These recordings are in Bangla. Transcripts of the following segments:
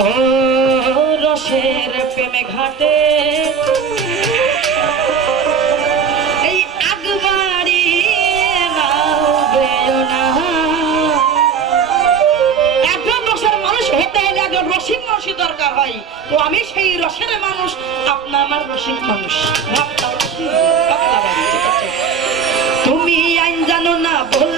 ও রসের প্রেমে ঘাটে এই আগবাড়ি নাও বেও না। মানুষ হতে হলে একজন রসিক মানুষই দরকার হয়। তো আমি সেই রসের মানুষ, আপনা আমার রসিক মানুষ। তুমি আইন জানো না বল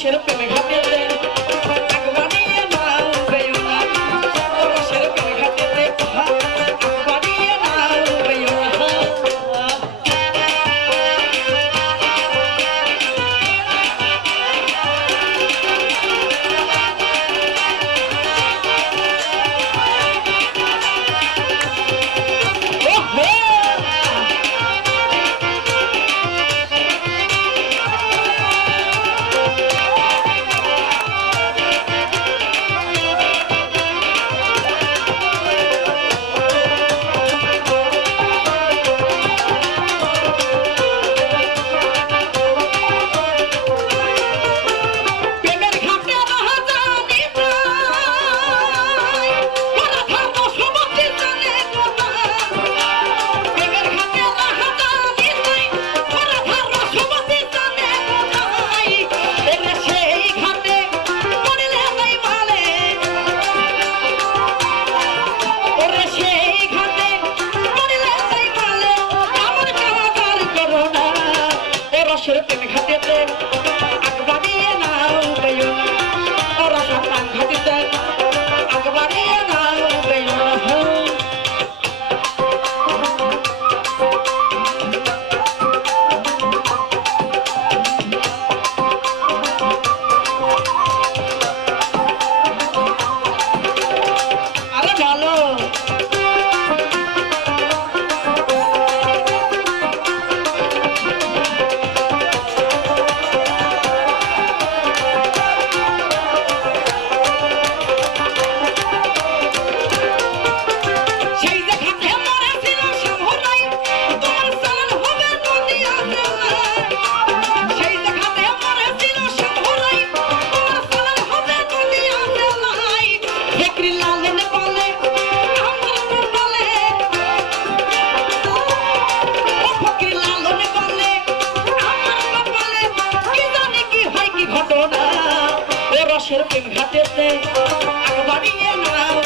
quiero que me cambien de शुरू करने खाते Shirking Hatis, Albania,